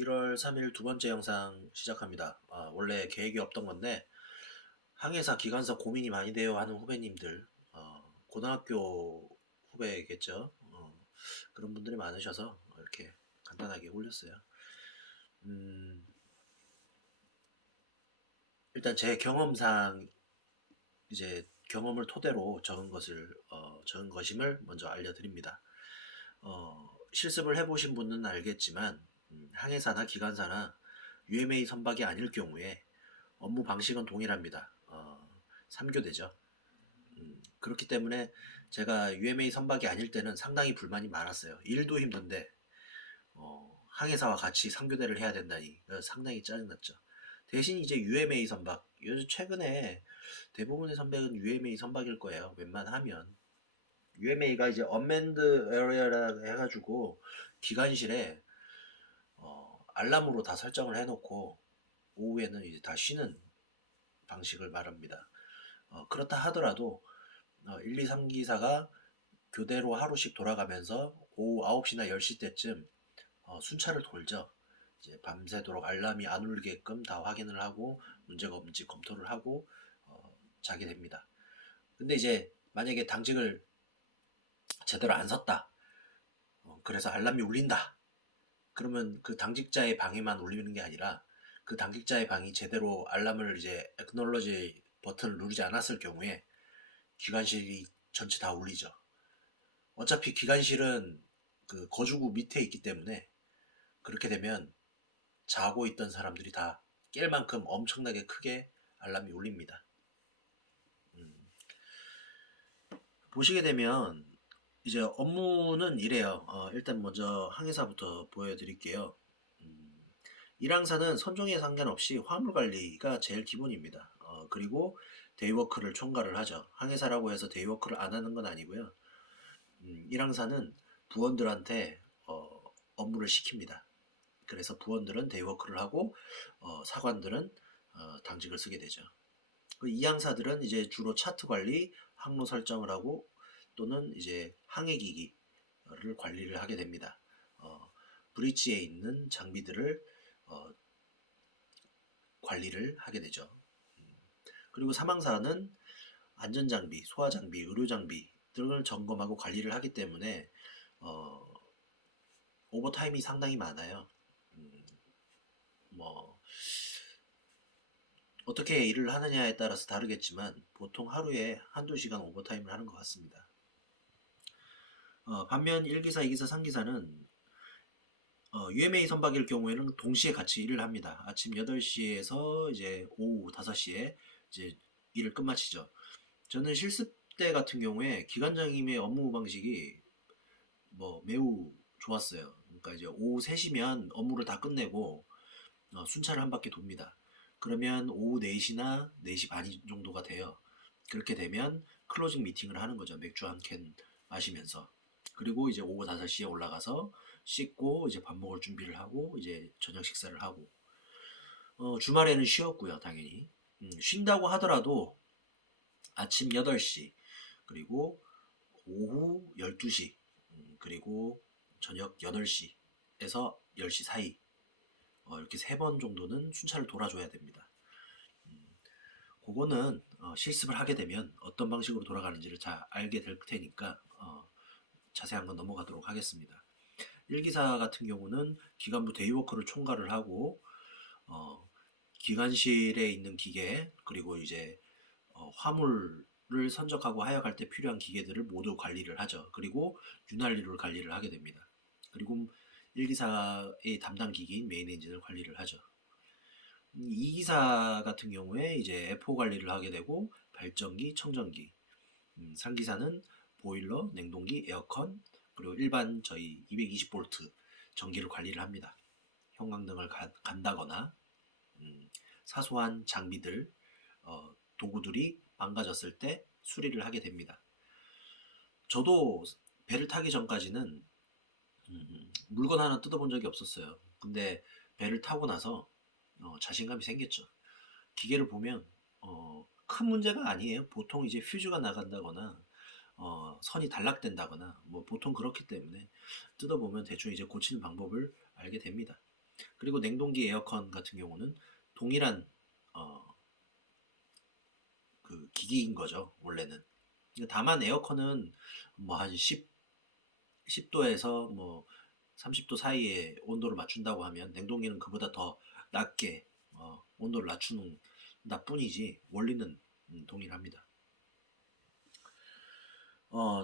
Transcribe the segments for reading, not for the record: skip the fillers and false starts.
1월 3일 두 번째 영상 시작합니다. 원래 계획이 없던 건데 항해사 기관사 고민이 많이 돼요 하는 후배님들, 고등학교 후배겠죠. 그런 분들이 많으셔서 이렇게 간단하게 올렸어요. 음, 일단 제 경험상 이제 경험을 토대로 적은 것임을 먼저 알려드립니다. 실습을 해보신 분은 알겠지만 항해사나 기관사나 UMA 선박이 아닐 경우에 업무 방식은 동일합니다. 3교대죠. 그렇기 때문에 제가 UMA 선박이 아닐 때는 상당히 불만이 많았어요. 일도 힘든데 항해사와 같이 3교대를 해야 된다니 상당히 짜증났죠. 대신 이제 UMA 선박, 요즘 최근에 대부분의 선박은 UMA 선박일 거예요. 웬만하면 UMA가 이제 Unmanned Area라 해가지고 기관실에 알람으로 다 설정을 해놓고 오후에는 이제 다 쉬는 방식을 말합니다. 그렇다 하더라도 1, 2, 3기사가 교대로 하루씩 돌아가면서 오후 9시나 10시 때쯤 순찰을 돌죠. 이제 밤새도록 알람이 안 울게끔 다 확인을 하고 문제가 없는지 검토를 하고 자게 됩니다. 근데 이제 만약에 당직을 제대로 안 섰다. 그래서 알람이 울린다. 그러면 그 당직자의 방에만 울리는 게 아니라 그 당직자의 방이 제대로 알람을 이제 액놀러지 버튼을 누르지 않았을 경우에 기관실이 전체 다 울리죠. 어차피 기관실은 그 거주구 밑에 있기 때문에 그렇게 되면 자고 있던 사람들이 다 깰 만큼 엄청나게 크게 알람이 울립니다. 보시게 되면 이제 업무는 이래요. 일단 먼저 항해사부터 보여드릴게요. 일항사는 선종에 상관없이 화물 관리가 제일 기본입니다. 그리고 데이워크를 총괄을 하죠. 항해사라고 해서 데이워크를 안 하는 건 아니고요. 일항사는 부원들한테 업무를 시킵니다. 그래서 부원들은 데이워크를 하고 사관들은 당직을 쓰게 되죠. 그 이항사들은 이제 주로 차트 관리, 항로 설정을 하고 또는 이제 항해기기를 관리를 하게 됩니다. 브릿지에 있는 장비들을 관리를 하게 되죠. 그리고 사망사는 안전장비, 소화장비, 의료장비 등을 점검하고 관리를 하기 때문에 오버타임이 상당히 많아요. 뭐 어떻게 일을 하느냐에 따라서 다르겠지만 보통 하루에 한두 시간 오버타임을 하는 것 같습니다. 반면 1기사, 2기사, 3기사는 UMA 선박일 경우에는 동시에 같이 일을 합니다. 아침 8시에서 이제 오후 5시에 이제 일을 끝마치죠. 저는 실습 때 같은 경우에 기관장님의 업무 방식이 뭐 매우 좋았어요. 그러니까 이제 오후 3시면 업무를 다 끝내고 순찰을 한 바퀴 돕니다. 그러면 오후 4시나 4시 반 정도가 돼요. 그렇게 되면 클로징 미팅을 하는 거죠. 맥주 한 캔 마시면서. 그리고 이제 오후 5시에 올라가서 씻고 이제 밥 먹을 준비를 하고 이제 저녁 식사를 하고 주말에는 쉬었고요. 당연히. 쉰다고 하더라도 아침 8시 그리고 오후 12시 그리고 저녁 8시에서 10시 사이 이렇게 3번 정도는 순찰을 돌아줘야 됩니다. 그거는 실습을 하게 되면 어떤 방식으로 돌아가는지를 잘 알게 될 테니까 자세한 건 넘어가도록 하겠습니다. 1기사 같은 경우는 기관부 데이워커를 총괄을 하고 기관실에 있는 기계 그리고 이제 화물을 선적하고 하역할 때 필요한 기계들을 모두 관리를 하죠. 그리고 윤활유를 관리를 하게 됩니다. 그리고 1기사의 담당 기기인 메인 엔진을 관리를 하죠. 2기사 같은 경우에 이제 F4 관리를 하게 되고 발전기, 청정기 3기사는 보일러, 냉동기, 에어컨 그리고 일반 저희 220V 전기를 관리를 합니다. 형광등을 간다거나 사소한 장비들, 도구들이 망가졌을 때 수리를 하게 됩니다. 저도 배를 타기 전까지는 물건 하나 뜯어본 적이 없었어요. 근데 배를 타고 나서 자신감이 생겼죠. 기계를 보면 큰 문제가 아니에요. 보통 이제 퓨즈가 나간다거나 선이 단락된다거나 뭐 보통 그렇기 때문에 뜯어보면 대충 이제 고치는 방법을 알게 됩니다. 그리고 냉동기 에어컨 같은 경우는 동일한 어, 그 기기인 거죠, 원래는. 다만 에어컨은 뭐 한 10도에서 뭐 30도 사이에 온도를 맞춘다고 하면 냉동기는 그보다 더 낮게 온도를 낮추는 나뿐이지 원리는 동일합니다.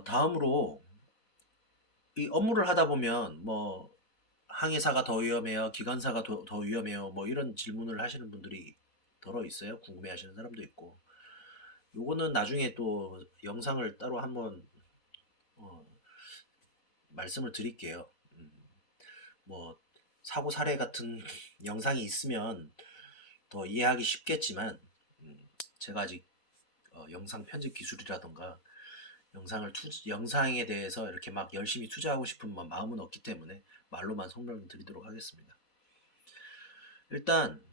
다음으로 이 업무를 하다 보면 뭐 항해사가 더 위험해요, 기관사가 더 위험해요, 뭐 이런 질문을 하시는 분들이 더러 있어요. 궁금해하시는 사람도 있고. 요거는 나중에 또 영상을 따로 한번 어, 말씀을 드릴게요. 뭐 사고 사례 같은 영상이 있으면 더 이해하기 쉽겠지만 제가 아직 영상 편집 기술이라던가 영상에 대해서 이렇게 막 열심히 투자하고 싶은 마음은 없기 때문에 말로만 설명을 드리도록 하겠습니다. 일단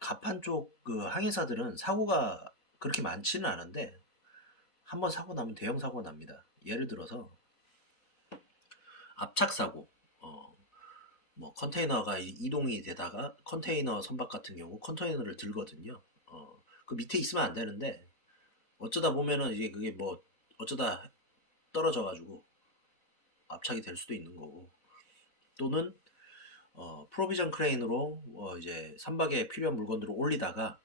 갑판 쪽 그 항해사들은 사고가 그렇게 많지는 않은데 한번 사고 나면 대형 사고가 납니다. 예를 들어서 압착 사고, 뭐 컨테이너가 이동이 되다가 컨테이너 선박 같은 경우 컨테이너를 들거든요. 그 밑에 있으면 안 되는데 어쩌다 보면은 이게 그게 뭐 어쩌다 떨어져가지고 압착이 될 수도 있는 거고, 또는 프로비전 크레인으로 이제 선박에 필요한 물건들을 올리다가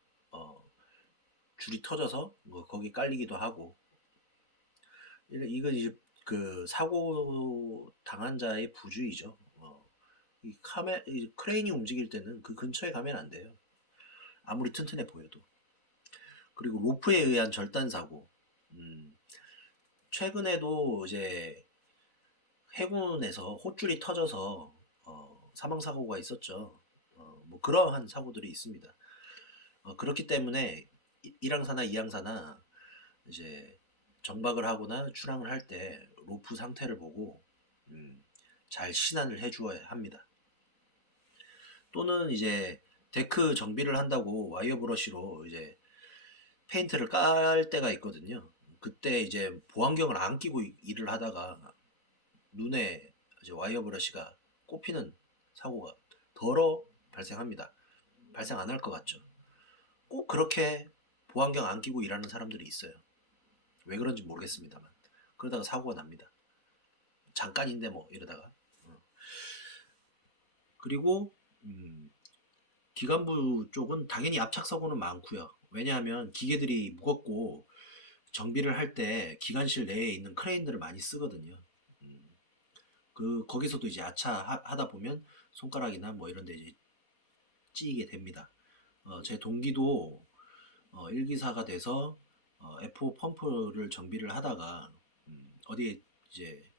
줄이 터져서 뭐 거기 깔리기도 하고. 이건 이제 그 사고 당한 자의 부주의죠. 이 크레인이 움직일 때는 그 근처에 가면 안 돼요. 아무리 튼튼해 보여도. 그리고 로프에 의한 절단 사고. 최근에도 이제 해군에서 호줄이 터져서 사망 사고가 있었죠. 뭐 그러한 사고들이 있습니다. 그렇기 때문에 1항사나 2항사나 이제 정박을 하거나 출항을 할 때 로프 상태를 보고 잘 신안을 해주어야 합니다. 또는 이제 데크 정비를 한다고 와이어 브러쉬로 이제 페인트를 깔 때가 있거든요. 그때 이제 보안경을 안 끼고 일을 하다가 눈에 이제 와이어 브러쉬가 꼽히는 사고가 더러 발생합니다. 발생 안 할 것 같죠. 꼭 그렇게 보안경 안 끼고 일하는 사람들이 있어요. 왜 그런지 모르겠습니다만 그러다가 사고가 납니다. 잠깐인데 뭐 이러다가. 그리고 기관부 쪽은 당연히 압착 사고는 많고요. 왜냐하면 기계들이 무겁고 정비를 할 때 기관실 내에 있는 크레인들을 많이 쓰거든요. 거기서도 이제 하다 보면 손가락이나 뭐 이런 데 이제 찌게 됩니다. 제 동기도 일기사가 돼서 F5 펌프를 정비를 하다가 어디에 이제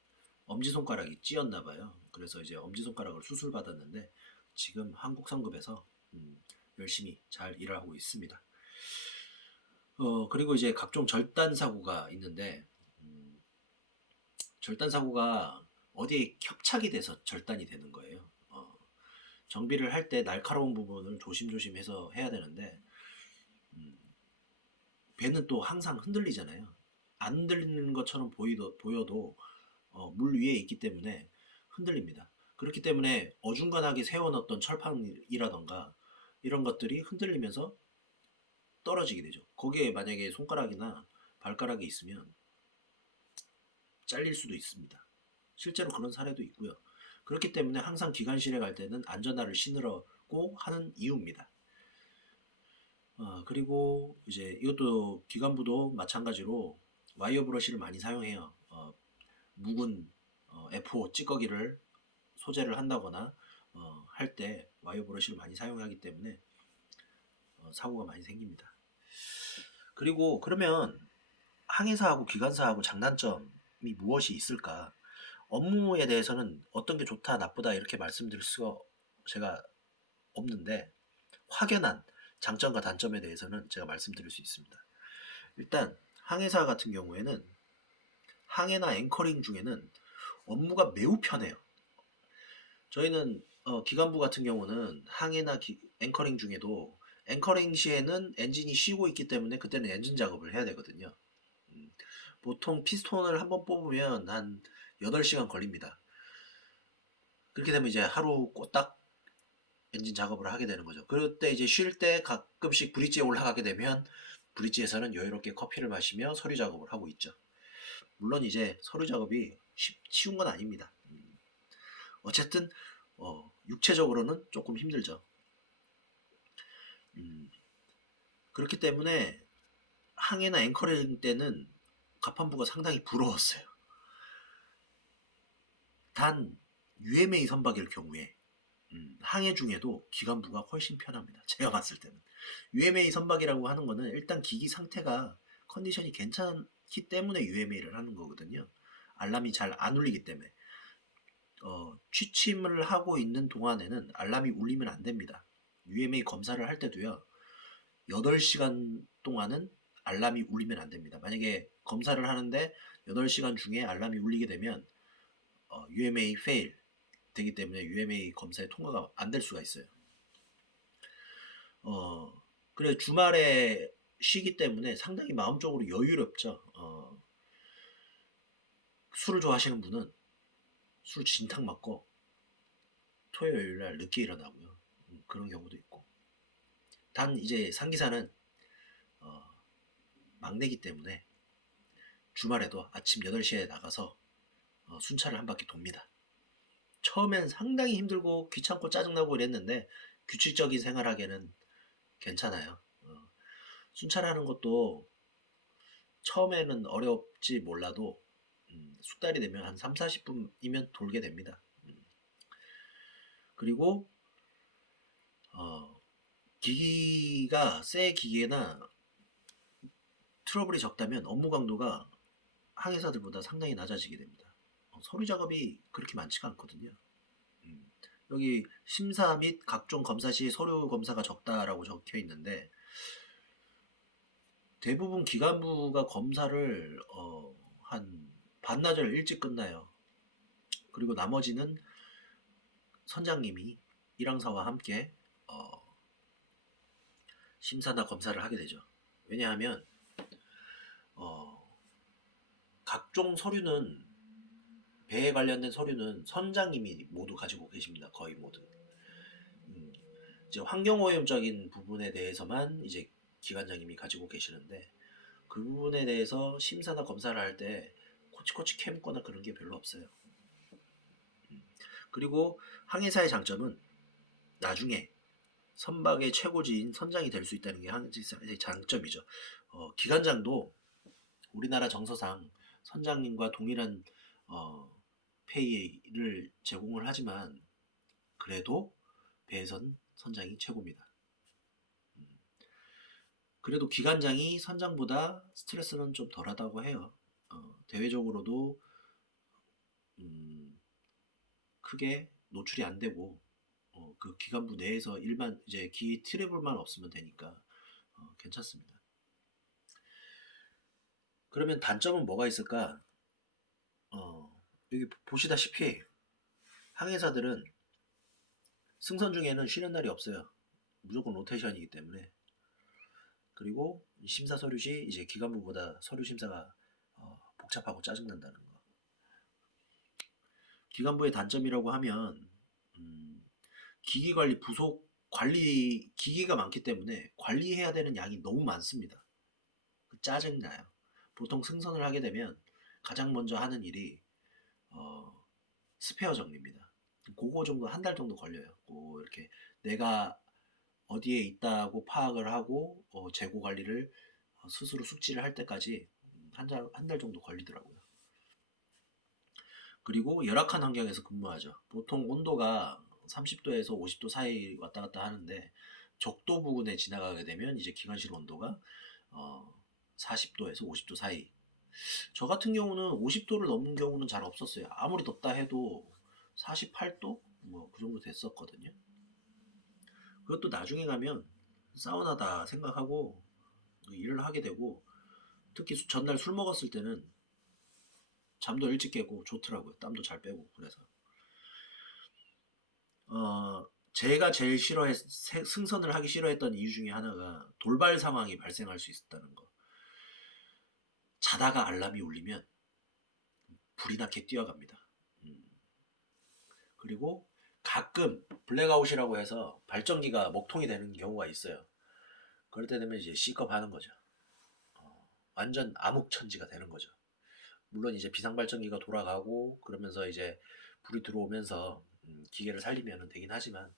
엄지손가락이 찧었나 봐요. 그래서 이제 엄지손가락을 수술 받았는데 지금 한국 상급에서 열심히 잘 일을 하고 있습니다. 그리고 이제 각종 절단 사고가 있는데 절단 사고가 어디에 협착이 돼서 절단이 되는 거예요. 정비를 할 때 날카로운 부분을 조심조심해서 해야 되는데 배는 또 항상 흔들리잖아요. 안 흔들리는 것처럼 보여도 물 위에 있기 때문에 흔들립니다. 그렇기 때문에 어중간하게 세워놨던 철판이라던가 이런 것들이 흔들리면서 떨어지게 되죠. 거기에 만약에 손가락이나 발가락이 있으면 잘릴 수도 있습니다. 실제로 그런 사례도 있고요. 그렇기 때문에 항상 기관실에 갈 때는 안전화를 신으라고 하는 이유입니다. 그리고 이제 이것도 기관부도 마찬가지로 와이어 브러쉬를 많이 사용해요. 묵은 F5 찌꺼기를 소재를 한다거나 할 때 와이어 브러쉬를 많이 사용하기 때문에 사고가 많이 생깁니다. 그리고 그러면 항해사하고 기관사하고 장단점이 무엇이 있을까? 업무에 대해서는 어떤 게 좋다 나쁘다 이렇게 말씀드릴 수가 제가 없는데, 확연한 장점과 단점에 대해서는 제가 말씀드릴 수 있습니다. 일단 항해사 같은 경우에는 항해나 앵커링 중에는 업무가 매우 편해요. 저희는 기관부 같은 경우는 항해나 앵커링 중에도 앵커링 시에는 엔진이 쉬고 있기 때문에 그때는 엔진 작업을 해야 되거든요. 보통 피스톤을 한번 뽑으면 한 8시간 걸립니다. 그렇게 되면 이제 하루 꼬딱 엔진 작업을 하게 되는 거죠. 그때 이제 쉴 때 가끔씩 브릿지에 올라가게 되면 브릿지에서는 여유롭게 커피를 마시며 서류 작업을 하고 있죠. 물론 이제 서류 작업이 쉬운 건 아닙니다. 어쨌든 육체적으로는 조금 힘들죠. 음, 그렇기 때문에 항해나 앵커링 때는 가판부가 상당히 부러웠어요. 단 UMA 선박일 경우에 항해 중에도 기관부가 훨씬 편합니다. 제가 봤을 때는. UMA 선박이라고 하는 거는 일단 기기 상태가 컨디션이 괜찮기 때문에 UMA를 하는 거거든요. 알람이 잘 안 울리기 때문에. 취침을 하고 있는 동안에는 알람이 울리면 안 됩니다. UMA 검사를 할 때도요. 8시간 동안은 알람이 울리면 안 됩니다. 만약에 검사를 하는데 8시간 중에 알람이 울리게 되면 UMA fail 되기 때문에 UMA 검사에 통과가 안 될 수가 있어요. 그래 주말에 쉬기 때문에 상당히 마음적으로 여유롭죠. 술을 좋아하시는 분은 술 진탕 맞고 토요일 날 늦게 일어나고요. 그런 경우도 있고. 단 이제 상기사는 막내기 때문에 주말에도 아침 8시에 나가서 순찰을 한 바퀴 돕니다. 처음엔 상당히 힘들고 귀찮고 짜증나고 이랬는데 규칙적인 생활하기에는 괜찮아요. 순찰하는 것도 처음에는 어렵지 몰라도 숙달이 되면 한 3, 40분이면 돌게 됩니다. 그리고 기기가 새 기계나 트러블이 적다면 업무 강도가 항해사들보다 상당히 낮아지게 됩니다. 서류 작업이 그렇게 많지가 않거든요. 여기 심사 및 각종 검사 시 서류 검사가 적다라고 적혀 있는데 대부분 기관부가 검사를 한 반나절 일찍 끝나요. 그리고 나머지는 선장님이 일항사와 함께 심사나 검사를 하게 되죠. 왜냐하면 각종 서류는 배에 관련된 서류는 선장님이 모두 가지고 계십니다. 거의 모두. 이제 환경오염적인 부분에 대해서만 이제 기관장님이 가지고 계시는데 그 부분에 대해서 심사나 검사를 할 때 코치코치 캐묻거나 그런 게 별로 없어요. 그리고 항해사의 장점은 나중에 선박의 최고지인 선장이 될 수 있다는 게 항해사의 장점이죠. 기관장도 우리나라 정서상 선장님과 동일한 페이를 제공을 하지만 그래도 배에선 선장이 최고입니다. 그래도 기관장이 선장보다 스트레스는 좀 덜하다고 해요. 대외적으로도 크게 노출이 안 되고 그 기관부 내에서 일반 이제 기 트러블만 없으면 되니까 괜찮습니다. 그러면 단점은 뭐가 있을까? 여기 보시다시피 항해사들은 승선 중에는 쉬는 날이 없어요. 무조건 로테이션이기 때문에. 그리고 심사 서류 시 이제 기관부보다 서류 심사가 복잡하고 짜증난다는 거. 기관부의 단점이라고 하면 기기관리 부속 관리 기기가 많기 때문에 관리해야 되는 양이 너무 많습니다. 짜증나요. 보통 승선을 하게 되면 가장 먼저 하는 일이 스페어 정리입니다. 그거 정도 한 달 정도 걸려요. 이렇게 내가 어디에 있다고 파악을 하고 재고 관리를 스스로 숙지를 할 때까지 한 달 정도 걸리더라고요. 그리고 열악한 환경에서 근무하죠. 보통 온도가 30도에서 50도 사이 왔다 갔다 하는데 적도 부근에 지나가게 되면 이제 기관실 온도가 40도에서 50도 사이. 저 같은 경우는 50도를 넘는 경우는 잘 없었어요. 아무리 덥다 해도 48도 뭐 그 정도 됐었거든요. 그것도 나중에 가면 사우나다 생각하고 일을 하게 되고 특히 전날 술 먹었을 때는 잠도 일찍 깨고 좋더라고요. 땀도 잘 빼고 그래서 제가 제일 승선을 하기 싫어했던 이유 중에 하나가 돌발 상황이 발생할 수 있었다는 거. 자다가 알람이 울리면 불이 나게 뛰어갑니다. 그리고 가끔 블랙아웃이라고 해서 발전기가 먹통이 되는 경우가 있어요. 그럴 때 되면 이제 C컵 하는 거죠. 완전 암흑천지가 되는 거죠. 물론 이제 비상발전기가 돌아가고 그러면서 이제 불이 들어오면서 기계를 살리면 되긴 하지만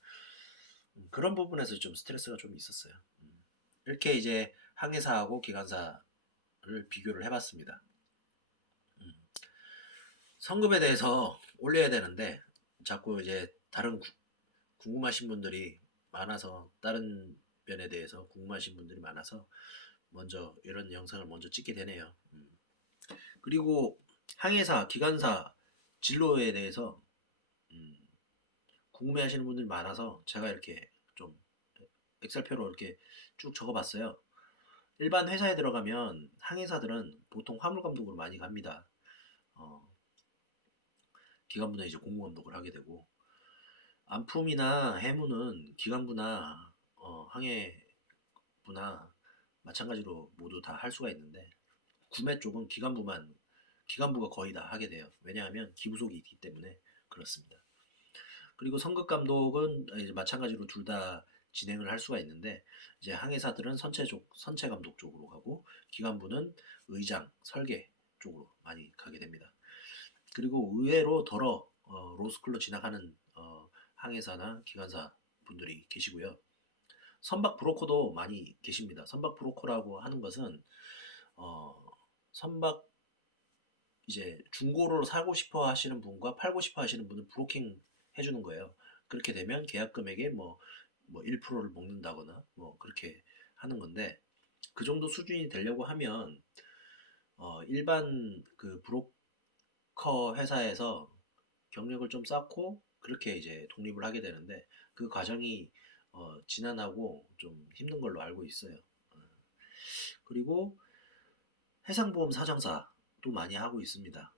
그런 부분에서 좀 스트레스가 좀 있었어요. 이렇게 이제 항해사하고 기관사를 비교를 해봤습니다. 성급에 대해서 올려야 되는데 자꾸 이제 다른 궁금하신 분들이 많아서 다른 면에 대해서 궁금하신 분들이 많아서 먼저 이런 영상을 먼저 찍게 되네요. 그리고 항해사, 기관사 진로에 대해서 궁금해하시는 분들이 많아서 제가 이렇게 좀 엑셀표로 이렇게 쭉 적어봤어요. 일반 회사에 들어가면 항해사들은 보통 화물 감독으로 많이 갑니다. 기관부는 이제 공무 감독을 하게 되고 안품이나 해무는 기관부나 항해부나 마찬가지로 모두 다 할 수가 있는데 구매 쪽은 기관부가 거의 다 하게 돼요. 왜냐하면 기부속이 있기 때문에 그렇습니다. 그리고 선급 감독은 이제 마찬가지로 둘 다 진행을 할 수가 있는데 이제 항해사들은 선체 감독 쪽으로 가고 기관부는 의장, 설계 쪽으로 많이 가게 됩니다. 그리고 의외로 로스쿨로 진학하는 항해사나 기관사 분들이 계시고요. 선박 브로커도 많이 계십니다. 선박 브로커라고 하는 것은 선박 이제 중고로 사고 싶어 하시는 분과 팔고 싶어 하시는 분을 브로킹 해주는 거예요. 그렇게 되면 계약 금액의 뭐 1%를 먹는다거나 뭐 그렇게 하는 건데 그 정도 수준이 되려고 하면 일반 그 브로커 회사에서 경력을 좀 쌓고 그렇게 이제 독립을 하게 되는데 그 과정이 지난하고 좀 힘든 걸로 알고 있어요. 그리고 해상보험 사정사도 많이 하고 있습니다.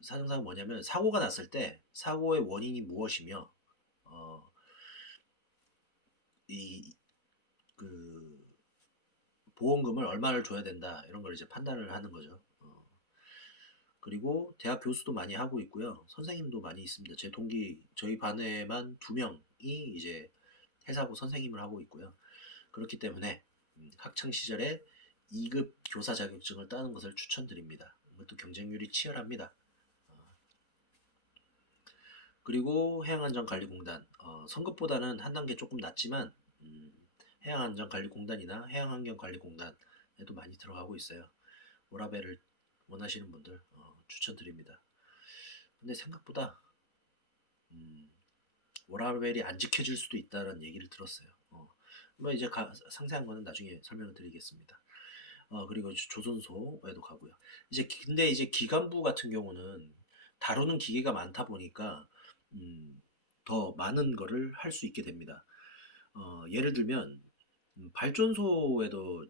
사정사가 뭐냐면 사고가 났을 때 사고의 원인이 무엇이며 그 보험금을 얼마를 줘야 된다 이런 걸 이제 판단을 하는 거죠. 그리고 대학 교수도 많이 하고 있고요. 선생님도 많이 있습니다. 제 동기 저희 반에만 2명이 이제 해사고 선생님을 하고 있고요. 그렇기 때문에 학창 시절에 2급 교사 자격증을 따는 것을 추천드립니다. 이것도 경쟁률이 치열합니다. 그리고 해양안전관리공단 성급보다는 한 단계 조금 낮지만 해양안전관리공단이나 해양환경관리공단에도 많이 들어가고 있어요. 워라밸을 원하시는 분들 추천드립니다. 근데 생각보다 워라밸이 안 지켜질 수도 있다는 얘기를 들었어요. 뭐 이제 상세한 거는 나중에 설명을 드리겠습니다. 그리고 조선소에도 가고요. 근데 이제 기관부 같은 경우는 다루는 기계가 많다 보니까 더 많은 거를 할 수 있게 됩니다. 예를 들면 발전소에도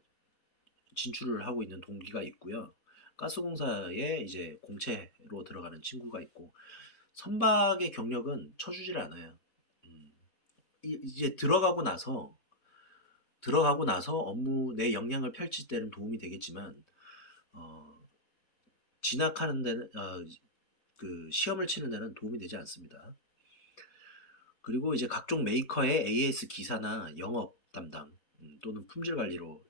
진출을 하고 있는 동기가 있고요. 가스공사에 이제 공채로 들어가는 친구가 있고 선박의 경력은 쳐주질 않아요. 이제 들어가고 나서 업무 내 역량을 펼칠 때는 도움이 되겠지만 진학하는 데는 그 시험을 치는 데는 도움이 되지 않습니다. 그리고 이제 각종 메이커의 AS 기사나 영업 담당 또는 품질 관리로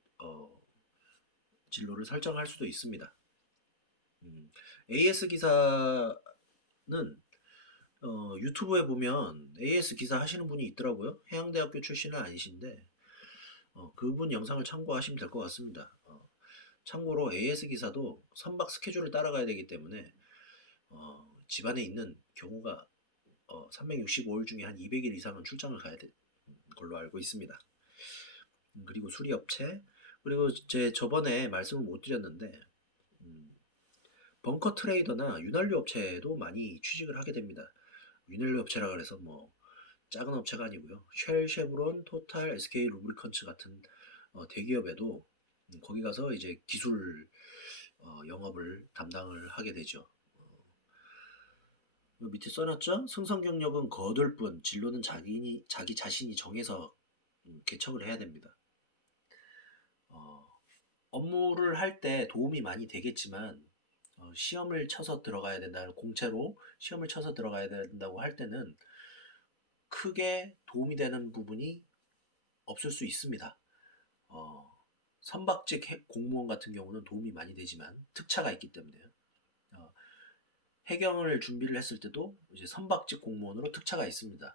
진로를 설정할 수도 있습니다. AS 기사는 유튜브에 보면 AS 기사 하시는 분이 있더라고요. 해양대학교 출신은 아니신데 그분 영상을 참고하시면 될 것 같습니다. 참고로 AS 기사도 선박 스케줄을 따라가야 되기 때문에 집안에 있는 경우가 365일 중에 한 200일 이상은 출장을 가야 되는 걸로 알고 있습니다. 그리고 수리업체 그리고 저번에 말씀을 못 드렸는데 벙커 트레이더나 윤활유 업체도 많이 취직을 하게 됩니다. 윤활유 업체라 그래서 뭐 작은 업체가 아니고요. 쉘, 쉐브론, 토탈, SK 루브리컨츠 같은 대기업에도 거기 가서 이제 기술 영업을 담당을 하게 되죠. 밑에 써놨죠? 승선 경력은 거둘 뿐 진로는 자기 자신이 정해서 개척을 해야 됩니다. 업무를 할 때 도움이 많이 되겠지만 시험을 쳐서 들어가야 된다는 공채로 시험을 쳐서 들어가야 된다고 할 때는 크게 도움이 되는 부분이 없을 수 있습니다. 어, 선박직 공무원 같은 경우는 도움이 많이 되지만 특차가 있기 때문에요. 어, 해경을 준비를 했을 때도 이제 선박직 공무원으로 특차가 있습니다.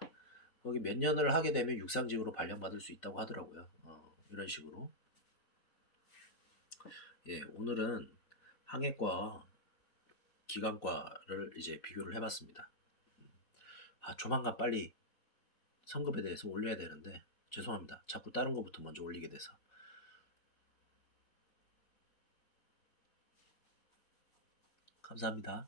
거기 몇 년을 하게 되면 육상직으로 발령받을 수 있다고 하더라고요. 이런 식으로. 예, 오늘은 항해과 기관과를 이제 비교를 해봤습니다. 조만간 빨리 성급에 대해서 올려야 되는데 죄송합니다. 자꾸 다른 거부터 먼저 올리게 돼서. 감사합니다.